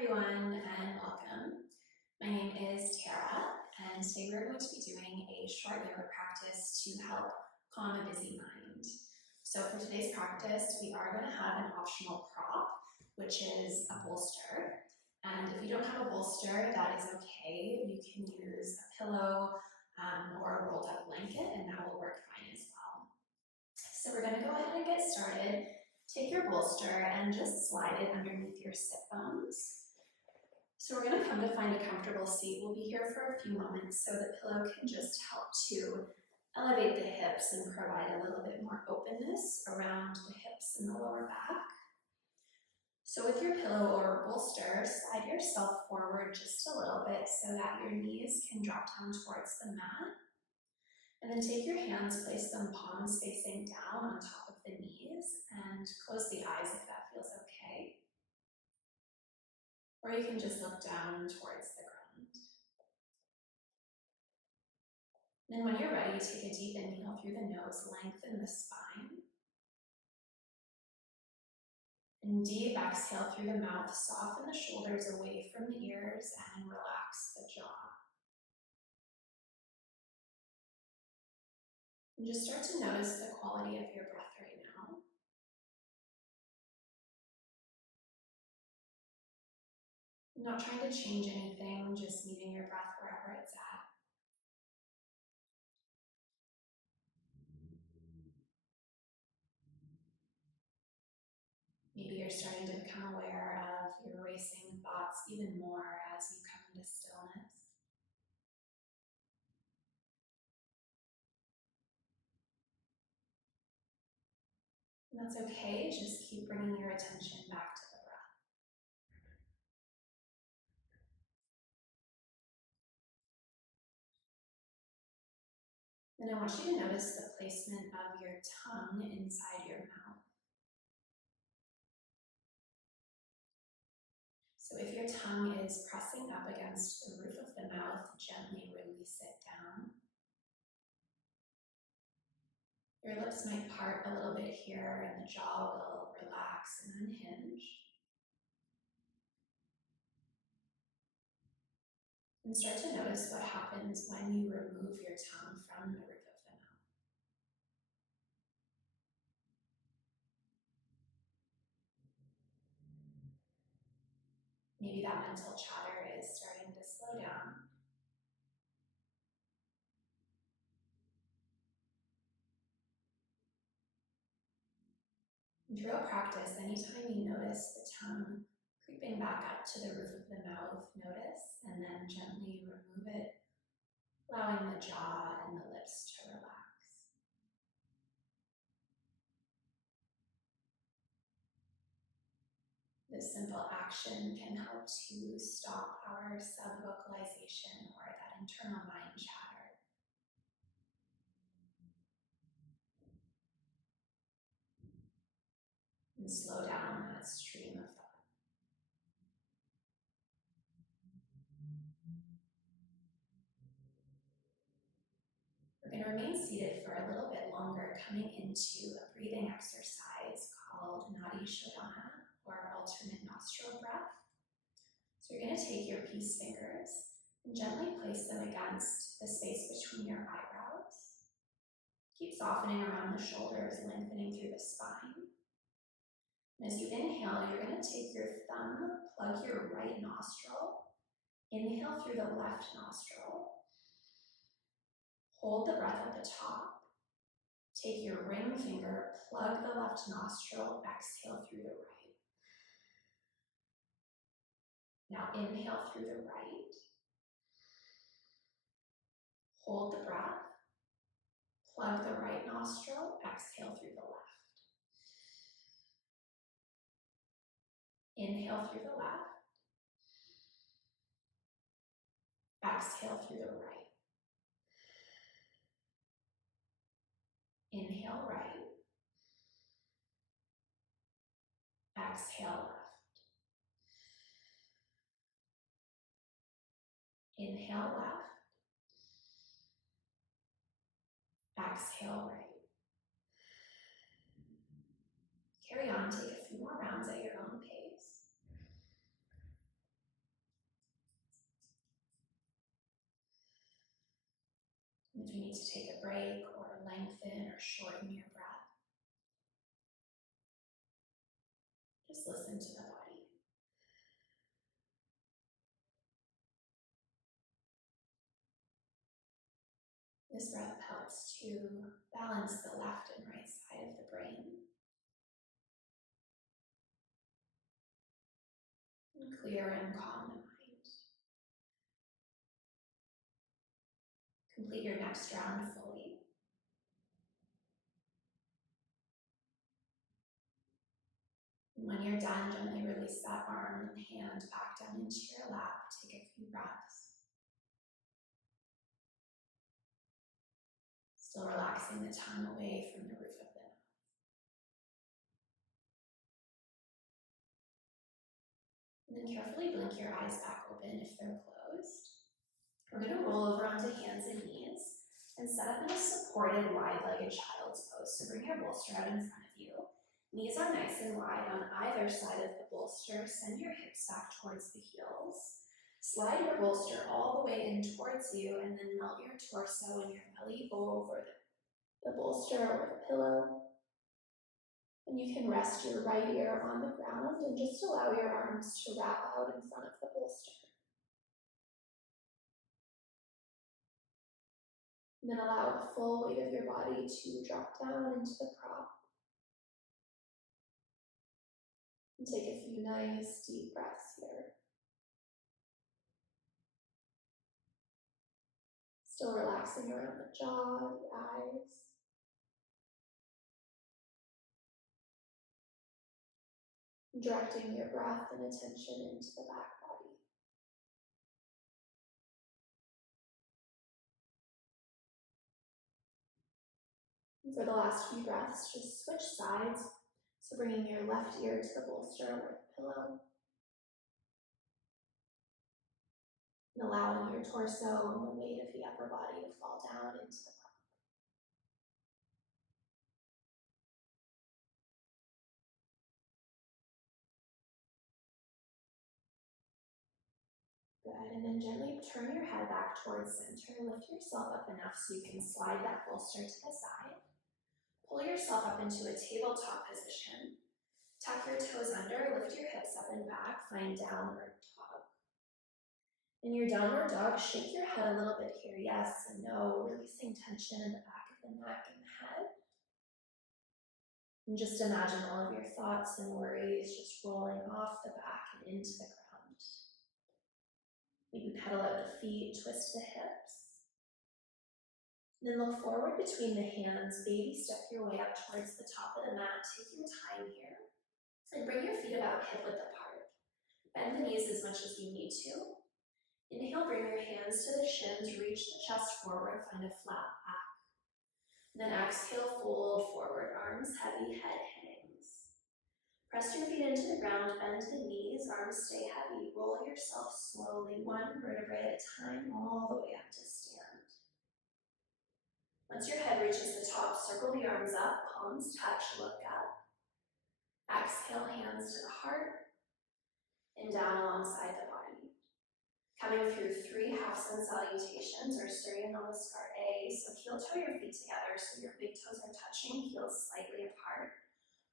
everyone and welcome. My name is Tara and today we're going to be doing a short yoga practice to help calm a busy mind. So for today's practice we are going to have an optional prop, which is a bolster. And if you don't have a bolster, that is okay. You can use a pillow or a rolled up blanket and that will work fine as well. So we're going to go ahead and get started. Take your bolster and just slide it underneath your sit bones. So we're going to come to find a comfortable seat. We'll be here for a few moments so the pillow can just help to elevate the hips and provide a little bit more openness around the hips and the lower back. So with your pillow or bolster, slide yourself forward just a little bit so that your knees can drop down towards the mat. And then take your hands, place them palms facing down on top of the knees, and close the eyes if that feels okay. Or you can just look down towards the ground. Then when you're ready, take a deep inhale through the nose, lengthen the spine. And deep exhale through the mouth, soften the shoulders away from the ears and relax the jaw. And just start to notice the quality of your breath right now. Not trying to change anything, just meeting your breath wherever it's at. Maybe you're starting to become aware of your racing thoughts even more as you come into stillness. And that's okay, just keep bringing your attention back to the breath. Then I want you to notice the placement of your tongue inside your mouth. So if your tongue is pressing up against the roof of the mouth, gently release it down. Your lips might part a little bit here and the jaw will relax and unhinge. And start to notice what happens when you remove your tongue from the roof of the mouth. Maybe that mental chatter is starting to slow down. And throughout practice, anytime you notice the tongue creeping back up to the roof of the mouth, notice and then gently remove it, allowing the jaw and the lips to relax. This simple action can help to stop our sub-vocalization or that internal mind chatter. And slow down that stream of thought. We're going to remain seated for a little bit longer, coming into a breathing exercise called Nadi Shodhana, or alternate nostril breath. So you're going to take your peace fingers and gently place them against the space between your eyebrows. Keep softening around the shoulders, lengthening through the spine. And as you inhale, you're going to take your thumb, plug your right nostril, inhale through the left nostril, hold the breath at the top, take your ring finger, plug the left nostril, exhale through the right. Now inhale through the right, hold the breath, plug the right nostril, exhale through the left. Inhale through the left, exhale through the right. Inhale right, exhale left. Inhale left, exhale right. Carry on, take a few more rounds at your own pace. And if you need to take a break or lengthen or shorten your breath, just listen to the body. This breath helps to balance the left and right side of the brain and clear and calm the mind. Complete your next round fully. And when you're done, gently release that arm and hand back down into your lap. Take a few breaths. Still relaxing the tongue away from the roof of the mouth. And then carefully blink your eyes back open if they're closed. We're going to roll over onto hands and knees and set up in a supported wide-legged child's pose. So bring your bolster out in front of you. Knees are nice and wide on either side of the bolster. Send your hips back towards the heels. Slide your bolster all the way in towards you and then melt your torso and your belly over the bolster or the pillow. And you can rest your right ear on the ground and just allow your arms to wrap out in front of the bolster. And then allow the full weight of your body to drop down into the prop. And take a few nice deep breaths here. Still relaxing around the jaw, the eyes. And directing your breath and attention into the back body. And for the last few breaths, just switch sides. So bringing your left ear to the bolster or the pillow. And allowing your torso and the weight of the upper body to fall down into the prop. Good, and then gently turn your head back towards center. Lift yourself up enough so you can slide that bolster to the side. Pull yourself up into a tabletop position. Tuck your toes under, lift your hips up and back, find downward dog. In your downward dog, shake your head a little bit here, yes and no, releasing tension in the back of the neck and the head. And just imagine all of your thoughts and worries just rolling off the back and into the ground. Maybe pedal out the feet, twist the hips. Then look forward between the hands, baby step your way up towards the top of the mat. Take your time here. And bring your feet about hip width apart. Bend the knees as much as you need to. Inhale, bring your hands to the shins, reach the chest forward, find a flat back. Then exhale, fold forward, arms heavy, head hangs. Press your feet into the ground, bend the knees, arms stay heavy. Roll yourself slowly, one vertebrae at a time, all the way up to stand. Once your head reaches the top, circle the arms up, palms touch, look up. Exhale, hands to the heart, and down alongside the body. Coming through 3 half-sun salutations or Surya Namaskar A. So heel toe your feet together so your big toes are touching, heels slightly apart.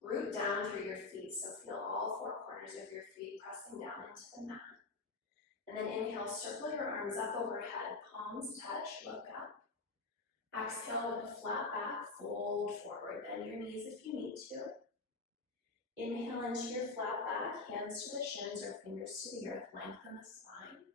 Root down through your feet, so feel all 4 corners of your feet pressing down into the mat. And then inhale, circle your arms up overhead, palms touch, look up. Exhale with a flat back, fold forward, bend your knees if you need to. Inhale into your flat back, hands to the shins or fingers to the earth, lengthen the spine.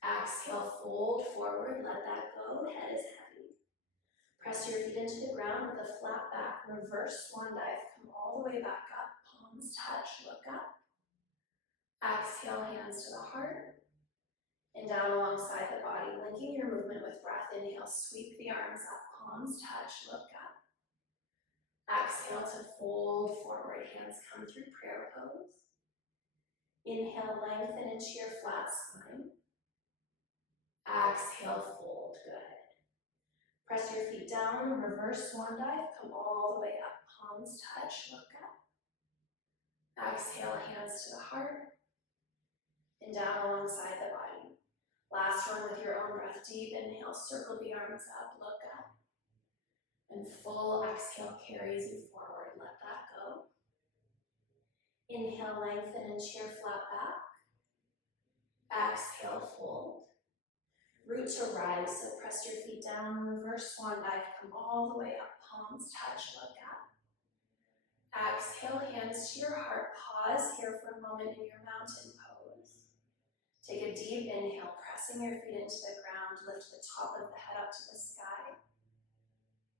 Exhale, fold forward, let that go, head is heavy. Press your feet into the ground with a flat back, reverse swan dive, come all the way back up, palms touch, look up. Exhale, hands to the heart, and down alongside the body, linking your movement with breath. Inhale, sweep the arms up, palms touch, look up. Exhale to fold forward, hands come through prayer pose. Inhale, lengthen into your flat spine. Exhale, fold, good. Press your feet down, reverse swan dive, come all the way up, palms touch, look up. Exhale, hands to the heart, and down alongside the body. Last one with your own breath. Deep inhale, circle the arms up, look up. And full exhale carries you forward. Let that go. Inhale, lengthen into your flat back. Exhale, fold. Root to rise, so press your feet down, reverse swan dive, come all the way up, palms touch, look up. Exhale, hands to your heart, pause here for a moment in your mountain pose. Take a deep inhale, pressing your feet into the ground, lift the top of the head up to the sky.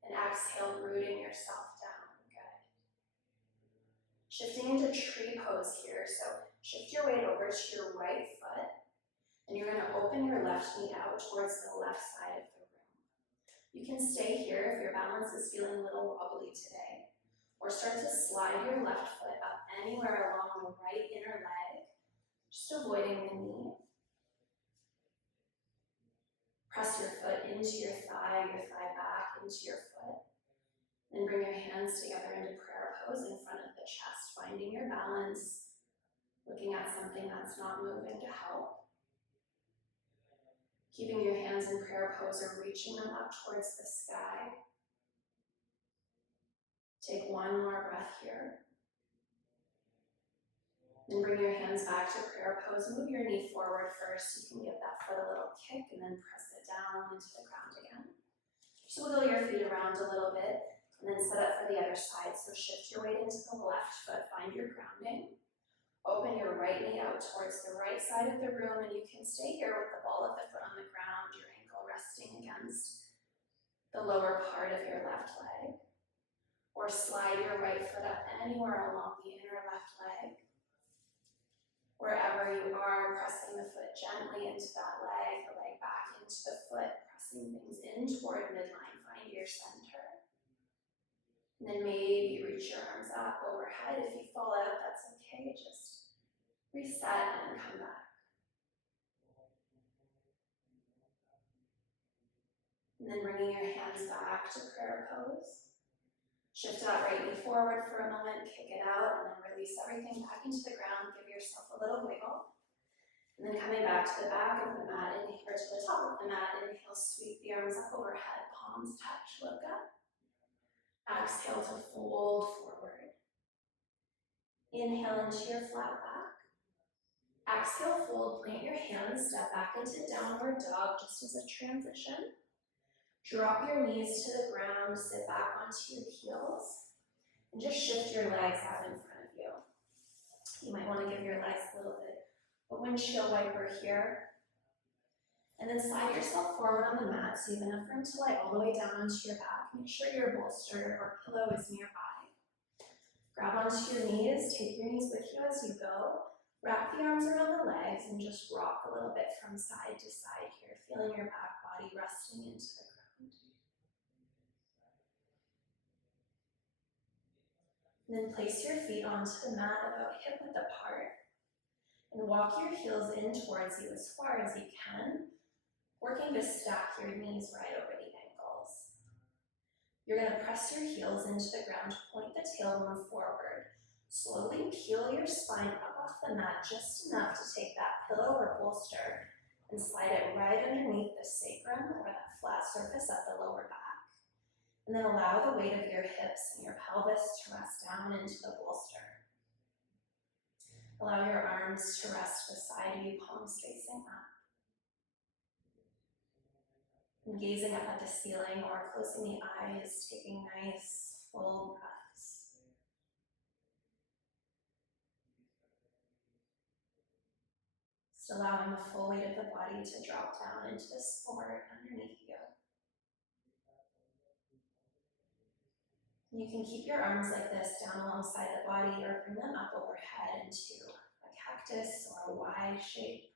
And exhale, rooting yourself down, good. Shifting into tree pose here, so shift your weight over to your right foot. And you're going to open your left knee out towards the left side of the room. You can stay here if your balance is feeling a little wobbly today. Or start to slide your left foot up anywhere along the right inner leg, just avoiding the knee. Press your foot into your thigh back into your foot. Then bring your hands together into prayer pose in front of the chest, finding your balance, looking at something that's not moving to help. Keeping your hands in prayer pose or reaching them up towards the sky. Take one more breath here. Then bring your hands back to prayer pose. Move your knee forward first. You can give that foot a little kick and then press it down into the ground again. Just wiggle your feet around a little bit and then set up for the other side. So shift your weight into the left foot. Find your grounding. Open your right knee out towards the right side of the room, and you can stay here with the ball of the foot on the ground, your ankle resting against the lower part of your left leg. Or slide your right foot up anywhere along the inner left leg. Wherever you are, pressing the foot gently into that leg, the leg back into the foot, pressing things in toward midline. Find your center. And then maybe reach your arms up overhead. If you fall out, that's okay. Just reset and come back. And then bringing your hands back to prayer pose. Shift that right knee forward for a moment, kick it out, and then release everything back into the ground. Give yourself a little wiggle. And then coming back to the back of the mat, or to the top of the mat, inhale, sweep the arms up overhead, palms touch, look up. Exhale to fold forward. Inhale into your flat back. Exhale, fold, plant your hands, step back into downward dog just as a transition. Drop your knees to the ground, sit back onto your heels, and just shift your legs out in front of you. You might want to give your legs a little bit of a windshield wiper here. And then slide yourself forward on the mat so you have enough room to lie all the way down onto your back. Make sure your bolster or pillow is nearby. Grab onto your knees, take your knees with you as you go. Wrap the arms around the legs and just rock a little bit from side to side here, feeling your back body resting into the ground. And then place your feet onto the mat about hip width apart. And walk your heels in towards you as far as you can, working to stack your knees right over the ankles. You're going to press your heels into the ground, point the tailbone forward. Slowly peel your spine up off the mat just enough to take that pillow or bolster and slide it right underneath the sacrum or that flat surface at the lower back. And then allow the weight of your hips and your pelvis to rest down into the bolster. Allow your arms to rest beside you, palms facing up. And gazing up at the ceiling or closing the eyes, taking nice, full breaths. Just allowing the full weight of the body to drop down into the floor underneath you. You can keep your arms like this down alongside the body or bring them up overhead into a cactus or a Y shape.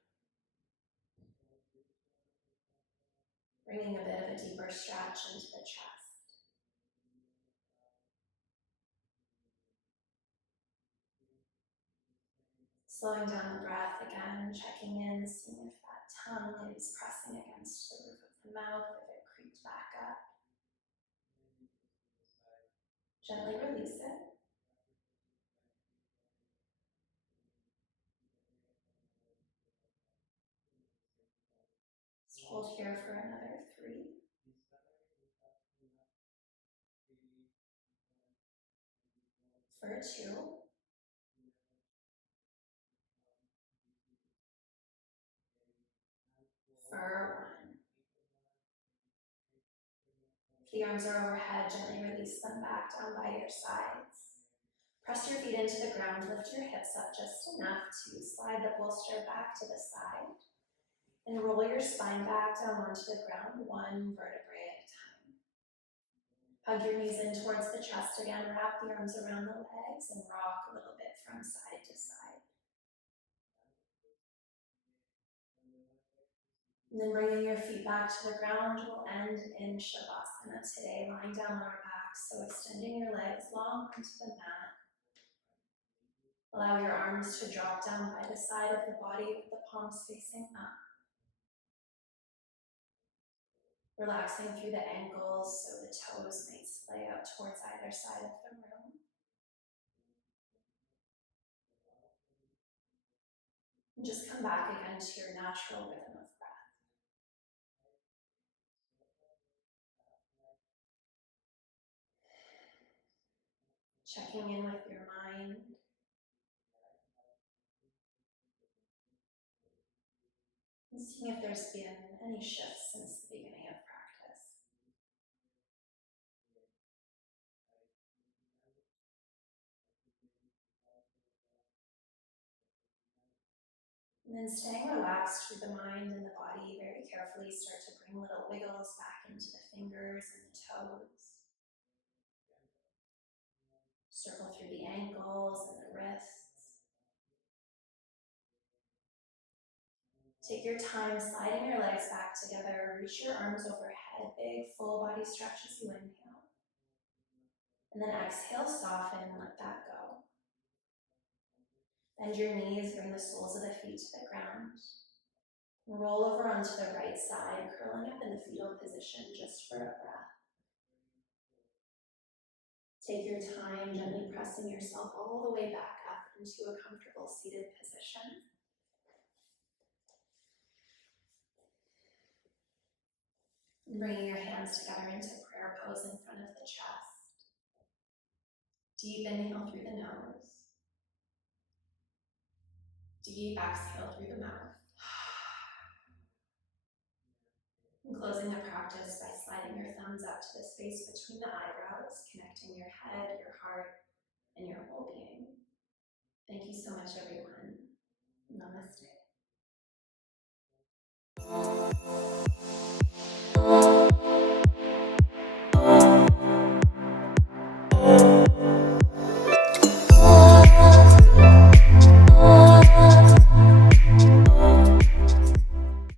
Bringing a bit of a deeper stretch into the chest. Slowing down the breath again, checking in, seeing if that tongue is pressing against the roof of the mouth, if it creeps back up. Gently release it. here for another 3. For 2. For 1. If the arms are overhead, gently release them back down by your sides. Press your feet into the ground, lift your hips up just enough to slide the bolster back to the side, and roll your spine back down onto the ground, 1 vertebrae at a time. Hug your knees in towards the chest again, wrap the arms around the legs, and rock a little bit from side to side. And then bringing your feet back to the ground, we'll end in Shavasana today, lying down on our backs, so extending your legs long onto the mat. Allow your arms to drop down by the side of the body with the palms facing up. Relaxing through the ankles so the toes might splay out towards either side of the room. And just come back again to your natural rhythm of breath. Checking in with your mind. And seeing if there's been any shifts since the beginning of practice. And then staying relaxed through the mind and the body, very carefully start to bring little wiggles back into the fingers and the toes. Circle through the ankles and the wrists. Take your time sliding your legs back together, reach your arms overhead, big full body stretch as you inhale. And then exhale, soften and let that go. Bend your knees, bring the soles of the feet to the ground. Roll over onto the right side, curling up in the fetal position just for a breath. Take your time, gently pressing yourself all the way back up into a comfortable seated position. And bringing your hands together into prayer pose in front of the chest. Deep inhale through the nose. Deep exhale through the mouth. And closing the practice by sliding your thumbs out to the space between the eyebrows, connecting your head, your heart, and your whole being. Thank you so much, everyone.